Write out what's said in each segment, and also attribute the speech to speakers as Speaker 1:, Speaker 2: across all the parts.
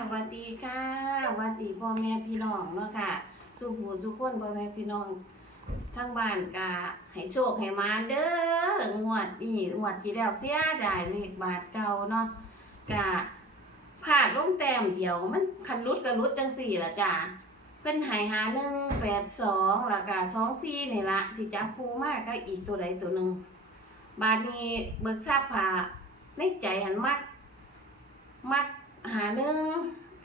Speaker 1: สวัสดีค่ะสวัสดีพ่อแม่พี่น้องเนาะค่ะ สุขหูสุขคนพ่อแม่พี่น้องทั้งบ้านกะให้โชคให้มาเด้องวดนี่งวดที่แล้วเสียดายเลขบาทเก่าเนาะกะพลาดลงแต้มเดียวมันคันรุดกับรุดจังสี่ละจ้ะเพิ่นหายหาหนึ่งแปดสองล้วก็สองสี่นี่ละที่จับคูมากก็อีกตัวใดตัวหนึ่งบาทนี้เบิกทราบผ่าในใจหันมักมัก หาหนึ่ง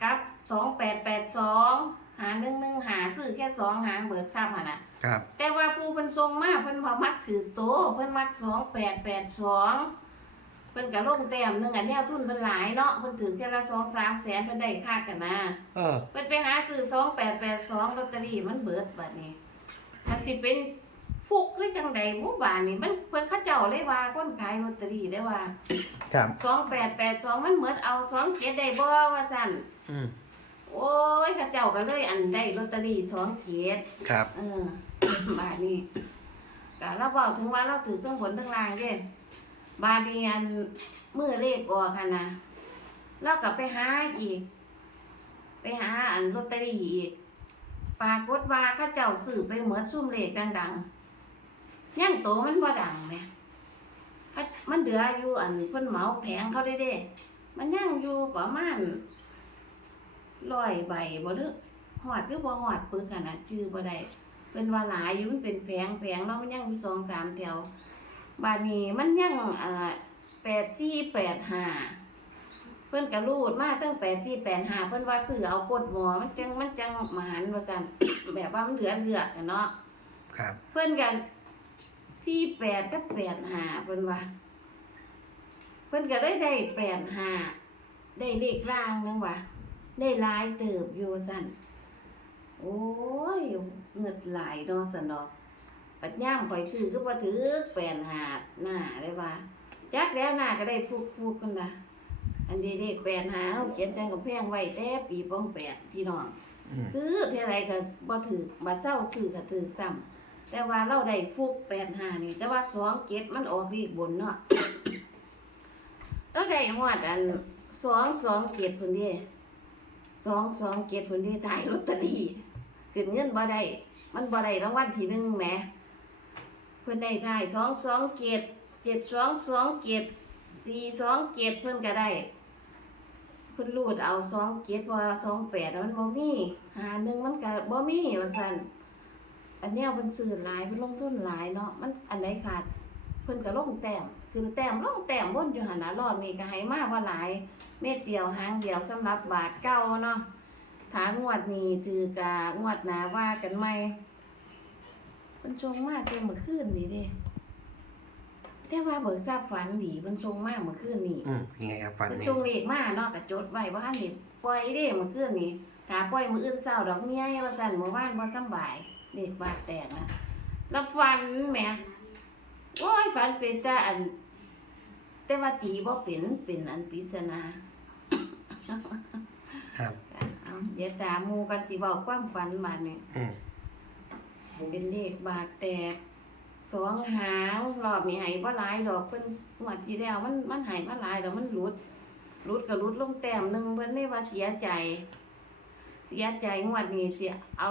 Speaker 1: กับสองแปดแปดสองหาหนึ่งหนึ่งหาซื้อแค่สองหางเบิกทราบหันน่ะ
Speaker 2: ครับ
Speaker 1: แต่ว่าผู้เพิ่นทรงมาเพิ่นว่ามักถือโตเพิ่นมักสองแปดแปดสองเพิ่นก็ลงแต้มหนึงอันแนวทุนเพิ่นหลายเนาะเพิ่นถือแค่ละสองสามแสนเพิ่นได้ค่ากันนะ
Speaker 2: เออ
Speaker 1: เพิ่นไปหาซื้อสองแปดแปดสองลอตเตอรี่มันเบิดบัดนี้ถ้าสิเป็น ฟุกหรือจังใดหมู่บ้านนี่มันเพิ่นเขาเจ้าเลยว่าคนขายลอตเตอรี่ได้ว่า
Speaker 2: ครับ
Speaker 1: สองแปดแปดสองมันเหมือนเอาสองเจ็ดได้บ่ว่าสั่น
Speaker 2: อืม
Speaker 1: โอ้ยเข้าเจ้าก็เลยอันได้ลอตเตอรี่สองเจ็ด
Speaker 2: ครับ
Speaker 1: เออ บาทนี้ก็เราบอกถึงว่าเราถือเครื่องผลทั้งรางเด้บาทนี้อันมือเลขออกค่ะนะเราก็ไปหาอีก ไปหาอันลอตเตอรี่อีกปรากฏว่าเข้าเจ้าซื้อไปเหมือนซุ่มเลขดังๆ ย่างโตมันบ่ดังไหมมันเหลืออยู่อันเพิ่นเหมาแผงเขาได้เด้ มันย่างอยู่ประมาณร้อยใบบ่เด้อหอดคือบ่หอดปืนขนาดชื่อบ่ได้เป็นว่าหลายอยู่มันเป็นแผงแผงแล้วมันย่างอยู่สองสามแถวบาดนี้มันย่างอ่าแปดสี่แปดห้าเพิ่นกระรูดมาตั้งแปดสี่แปดห้าเพิ่นว่าซื้อเอากดหมอมันจังมันจังหมานว่าซั่นแบบว่ามันเหลือเหลือกันเนาะ
Speaker 2: ครับ
Speaker 1: เพื่อนกัน สี่แปดกับแปดห้าเพิ่นว่าเพิ่นก็ได้ได้แปดห้าได้เลขร่างนึงว่ะได้หลายเติบอยู่สั่นโอ้ยเงิดหลายเนาะสันดอกปัดย่ามข่อยซื้อก็บ่ถือแปดห้าหน้าได้ว่าจักแล้วหน้าก็ได้ฟุกฟุกกันนะอันนี้เลขแปดห้าเฮาเขียนใส่กับแพงไว้แต่ปีป้องแปดพี่น้อง
Speaker 2: อืม
Speaker 1: ซื้อเท่าไรก็บ่ถือบัดเจ้าซื้อก็ถือซ้ำ แต่ว่าเราได้ฟุกแปดห้านี่ แต่ว่าสองเก็ดมันออกรีบนเนาะเราได้ฮอดอันสองสองเก็ดพุ่นเด้สองสองเก็ดพุ่นเด้ถ่ายลอตเตอรี่ขึ้นเงินบ่ได้มันบ่ได้รางวัลที่หนึ่งแหมเพิ่นได้ถ่ายสองสองเก็ดเจ็ดสองสองเก็ดสี่สองเก็ดเพิ่นก็ได้เพิ่นรูดเอาสองเจ็ดว่าสองแปดมันบ่มีหาหนึ่งมันก็บ่มีว่าซั่น อันเนี้ยเพิ่นซื้อหลายเพิ่นลงทุนหลายเนาะมันอันไหนขาดเพิ่นก็ลงแต้มขึ้นแต้มลงแต้มบนอยู่หั่นน่ะรอบนี้ก็ให้มาว่าหลาย เม็ดเดียวหางเดียวสำหรับบาทเก่าเนาะถ้างวดนี้ถือกะงวดหน้าว่ากันใหม่เพิ่นชงมาแต่เมื่อคืนนี่เด้แต่ว่าเบิกทราบฝันดีเพิ่นชงมาเมื่อคืนนี้
Speaker 2: อืมยังไงครับฟัน
Speaker 1: เป็น
Speaker 2: นี่
Speaker 1: ช่วงเลขมาเนาะก็จดไว้ว่าอันนี้ปล่อยเด้มื้อคืนนี้ถ้าปล่อยมื้ออื่นเช้าดอกเมียว่าซั่นเมื่อวานบ่สำบาย เลขบาดแตกนะแล้วฟันแหมโอ้ยฝันเป็นแต่อัน แต่ว่าตีบ่เป็นเป็นอันปริศนา
Speaker 2: ครับ
Speaker 1: เอาเดี๋ยวตามหมู่กันสิเว้าความฝันบาดนี้
Speaker 2: อืม
Speaker 1: เป็นเลขบาดแตกสองหางรอบนี้ให้บ่หลายดอกเพิ่นงวดที่แล้วมันมันให้มาหลายแล้วมันหลุดรุดก็รุดลงแต้มหนึ่งเพิ่นไม่ว่าเสียใจ เสียใจงวดนี้เสียเอา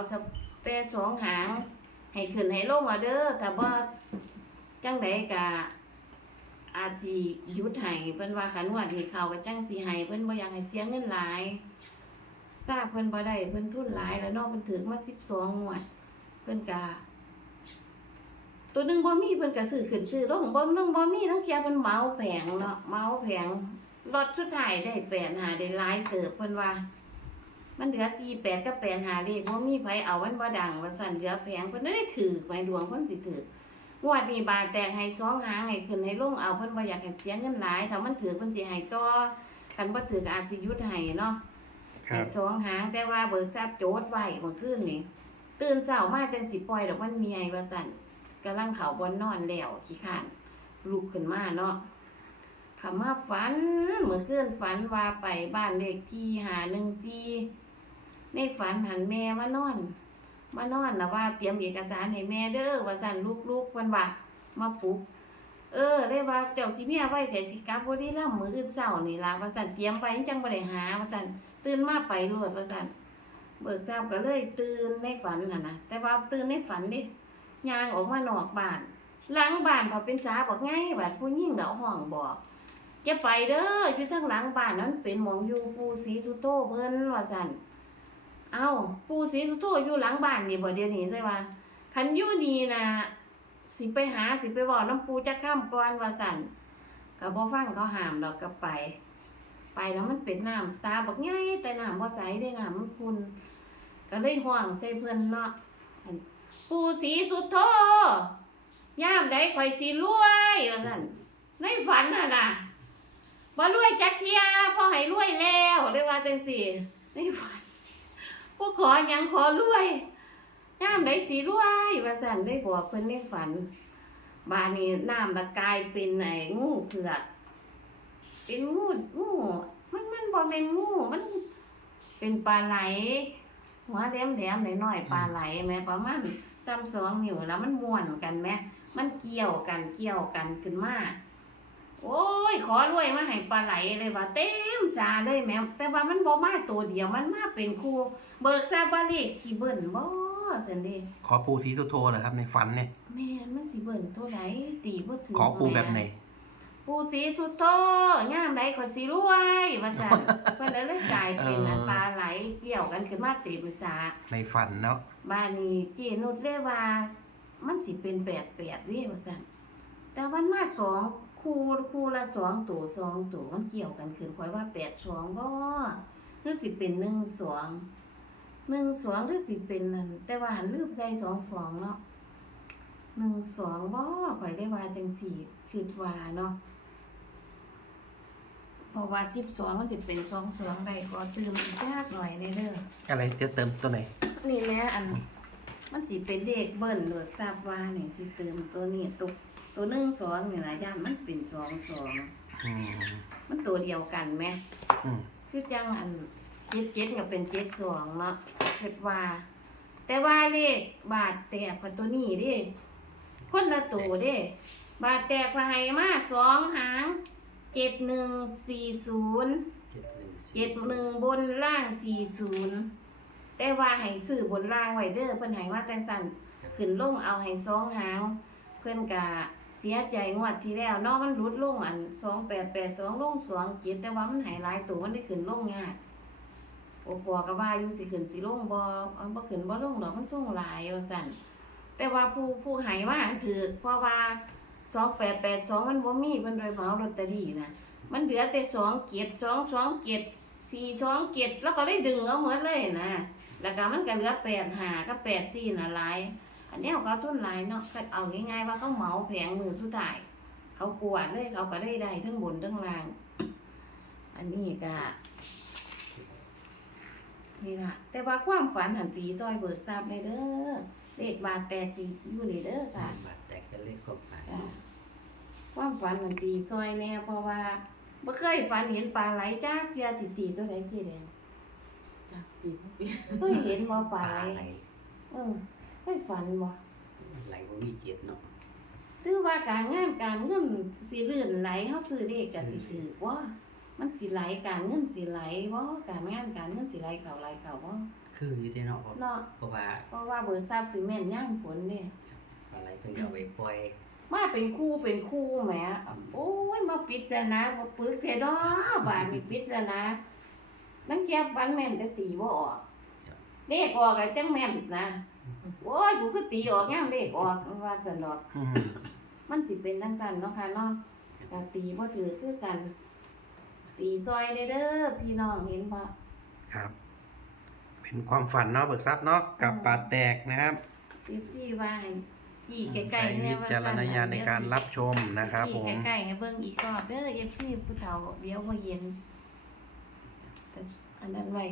Speaker 1: แต่สองหาง ให้ขึ้นให้ลงเอาเด้อแต่ว่าจังไดกะอาจสิหยุดให้เพิ่นว่าขันงวดนี้เขาก็จังสิให้เพิ่นบ่อยากให้เสียเงินหลายทราบเพิ่นบ่ได้เพิ่นทุนหลายแล้วนาะเพิ่นถึงมา12งวด เพิ่นกะตัวหนึงบ่มีเพิ่นก็ซื้อขึ้นซื้อลงบ่นึงบ่มีทั้งเทียเพิ่นเมาแผงเนาะเมาแผงรถสุดท้ายได้แปดหาได้หลายเติบเพิ่นว่า มันเหลือสี่แปดกับแปดหาเลขบ่มีไผเอามันบ่ดังว่าสั่นเหลือแพงเพิ่นได้ถือไว้ดวงเพิ่นสิถืองวดนี้บาทแตกให้สองหางให้ขึ้นให้ลงเอาเพิ่นบ่อยากให้เสียเงินหลายถ้ามันถือเพิ่นสิให้ต่อคันบ่ถือก็อาจสิหยุดให้เนาะ
Speaker 2: ครั
Speaker 1: ให้
Speaker 2: บ
Speaker 1: สองหางแต่ว่าเบิกทรัพย์โจทย์ไว้เมื่อคืนนี่ตื่นเช้ามาจังสิปล่อยดอกมันเมียว่าสั่นกำลังเข้าบ่นอนแล้วขี้ข้านลุกขึ้นมาเนาะคำว่าฝันเมื่อคืนฝันว่าไปบ้านเลขที่หาหนึ่งสี่ ในฝันหันแม่มานอน มานอนนะว่าเตรียมเอกสารให้แม่เด้อว่าสั่นลูกๆวันว่ามาปลุกเออเลยว่าเจ้าสิเมียไว้แต่สิกลับบ่ได้ล่ำมืออื่นเช้านี่ล่ะว่าสั่นเตรียมไว้จังบ่ได้หาว่าสั่นตื่นมาไปรวดว่าซั่นเบิกทราบก็เลยตื่นในฝันน่ะนะแต่ว่าตื่นในฝันดิยางออกมานอกบ้านหลังบ้านพอเป็นสาบอกไงบาดผู้หญิงเดาห้องบอกอย่าไปเด้ออยู่ทางหลังบ้านนั้นเป็นหมองอยู่ปูศรีสุโตเพิ่นว่าซั่น เอาปูศรีสุโตอยู่หลังบ้านนี่บ่เดี๋ยวนี้ใช่ว่าคันอยู่นี่นะสิไปหาสิไปบอกน้ำปูจักข้ามก่อนว่าซั่นก็บ่ฟังเขาห้ามดอกก็ไป ไปแล้วมันเป็นน้ำตาบอกง่ายแต่น้ำบ่ใสได้น้ำมันคุณก็เลยห่วงใส่เพื่อนเนาะปูสีสุโธย่ามใดข่อยสิรวยว่าซั่นในฝันน่ะนะบ่รวยจักเทียพอให้รวยแล้วเรียกว่าจังซี่ในฝัน พวกขอหยังขอรวยย่ามใดสิรวยว่าซั่นได้บอกเพิ่นในฝัน บานนี้น้ำละกลายเป็นไอ้งูเผือกเป็นงูงูมันมันบ่เป็นงูมัน เป็นปลาไหลหัวแหลมแหลมๆหน่อยๆปลาไหลแม่ประมาณซ้ำสองนิ้วแล้วมันม้วนกันแม่มันเกี่ยวกันเกี่ยวกันขึ้นมา โอ้ย ขอรวยมาให้ปลาไหลเลยว่าเต็มสาเลยแม่แต่ว่ามันบ่มาตัวเดียวมันมาเป็นคู่ เบิกทราบว่าเลขสิเบิ่นบ่ซั่นเด้
Speaker 2: ขอปูสีสุโธเหรอครับในฝันเนี่ย
Speaker 1: แม่นมันสิเบิ่นตัวไหนตีบ่ถึง
Speaker 2: ขอปูแบบไหน
Speaker 1: ปูสีทุโตย่ามใดก็สิรวยว่าซั่นเพิ่นเลยกลายเป็นอันปลาไหลเกี่ยวกันขึ้นมาเต็มสา
Speaker 2: ในฝันเนาะ
Speaker 1: บ้านนี้เจนุดเลยว่า มันสิเป็นแปดแปดเรียว่าซั่นแต่วันมาสอง คู่คู่ละสองตัวสองตัวมันเกี่ยวกันขึ้นคอยว่าแปดสองบ่คือสิเป็นหนึ่งสองหนึ่งสองหรือสิเป็นนั่นแต่ว่าหันลืมใส่สองสองเนาะหนึ่งสองบ่ข่อยได้ว่าจังสี่คิดว่าเนาะเพราะว่าสิบสองมันสิเป็นสองสองได้ขอเติมอีกยากหน่อยเลยเด้อ
Speaker 2: อะไรจะเติมตัวไหน
Speaker 1: นี่แหละอัน มันสิเป็นเลขเบิ้ลเลือกทราบว่านี่สิเติมตัวนี้ตัว ตัวหนึ่งสองนี่นะย่านมันเป็นสองสอง
Speaker 2: อืม
Speaker 1: มันตัวเดียวกันไหม
Speaker 2: อืม
Speaker 1: คือจังอันเจ็ดเจ็ดก็เป็นเจ็ดสองเนาะคิดว่า แต่ว่าเลขบาทแตกกว่าตัวนี้เดิคนละตัวเด้บาทแตกว่าให้มาสองหางเจ็ดหนึ่งสี่ศูนย์
Speaker 3: เจ็ดหนึ่งสี่
Speaker 1: เจ็ดหนึ่งบนล่างสี่ศูนย์แต่ว่าให้ซื้อบนล่างไว้เด้อเพิ่นให้ว่าจังซั่นขึ้นลงเอาให้สองหาง เพิ่นกะ เสียใจงวดที่แล้วเนาะมันหลุดลงอันสองแปดแปดสองลงสองเจ็ดแต่ว่ามันหายหลายตัวมันได้ขึ้นลงยากโอปอก็ว่าอยู่สิขึ้นสิลงบ่เอาบ่ขึ้นบ่ลงดอกมันส่งหลายว่าซั่นแต่ว่าผู้ผู้หายว่าถือเพราะว่าสองแปดแปดสองมันบ่มีเพิ่นเลยเหมาลอตเตอรี่นะมันเหลือแต่สองเกียรสองสองเกียรสี่สองเกียรแล้วก็ได้ดึงเอาหมดเลยนะแล้วก็มันก็เหลือแปดหาก็แปดสี่น่ะหลาย อันนี้เขาทุนหลายเนาะก็เอาง่ายๆว่าเขาเหมาแผงมือสุดท้ายเขากวาดเลยเขาก็ได้ได้ทั้งบนทั้งล่าง อันนี้ก็นี่ล่ะ แต่ว่าความฝันหันตีซอยเบิกทราบเลยเด้อเลขบาทแปดสี่อยู่นี่เด้อค่ะ
Speaker 3: บาทแตกเป็นเลขความฝัน
Speaker 1: จ้ะความฝันมันตีซอยแน่เพราะว่าบ่เคยฝันเห็นปลาไหลจ้าเทียติตีตัวใดกี่แดง
Speaker 4: จ้ะจีบปี
Speaker 1: เคยเห็นบ่ป
Speaker 3: ป
Speaker 1: ลา
Speaker 3: ลา
Speaker 1: ไหล
Speaker 3: ไหล
Speaker 1: เออ เคยฝันบ่
Speaker 3: ไหลบ่มีเจ็ดเนาะ
Speaker 1: ถือว่าการงานการเงินสิลื่นไหลเฮาซื้อเลขก็สิถือว่ามันสิไหลการเงินสิไหลบ่การงานการเงินสิไหลเข้าไหลเข้าบ่
Speaker 3: คืออยู่ได้เนาะ
Speaker 1: เนาะ
Speaker 3: เพราะว่า
Speaker 1: เพราะว่าเบิกทราบสิแม่นย่ามฝนเด้
Speaker 3: ปลาไหลเพิ่งเอาไปปล่อย
Speaker 1: มาเป็นคู่เป็นคู่แหมโอ้ยมาปริศนาบ่ปึกแท้ดอกบาดมีปริศนานังเทียบฝันแม่นแต่ตีบ่ออกเลขออกแล้วจังแม่นนะ โอ้ยกูก็ตีออกย่ามเลขออกว่าซั่นดอก
Speaker 2: อืม
Speaker 1: มันสิเป็นจังซั่นเนาะค่ะเนาะก็ตีบ่ถือคือกัน ตีซอยเด้อเด้อพี่น้องเห็นบ่
Speaker 2: ครับ เป็นความฝันเนาะเบิกทรัพย์เนาะกับปาดแตกนะครับ
Speaker 1: พี่จี้ว่าให้จี้ใก
Speaker 2: ใช้
Speaker 1: ล้ๆ
Speaker 2: วิ
Speaker 1: เนี่ยว่า
Speaker 2: จารณญาณในการรับชมนะครับผ
Speaker 1: จี้
Speaker 2: ม
Speaker 1: ใกล้ๆให้เบิ่งอีกรอบเด้อ FC ผู้เฒ่าเดี๋ยวบ่เย็นแต่อันนั้นไว้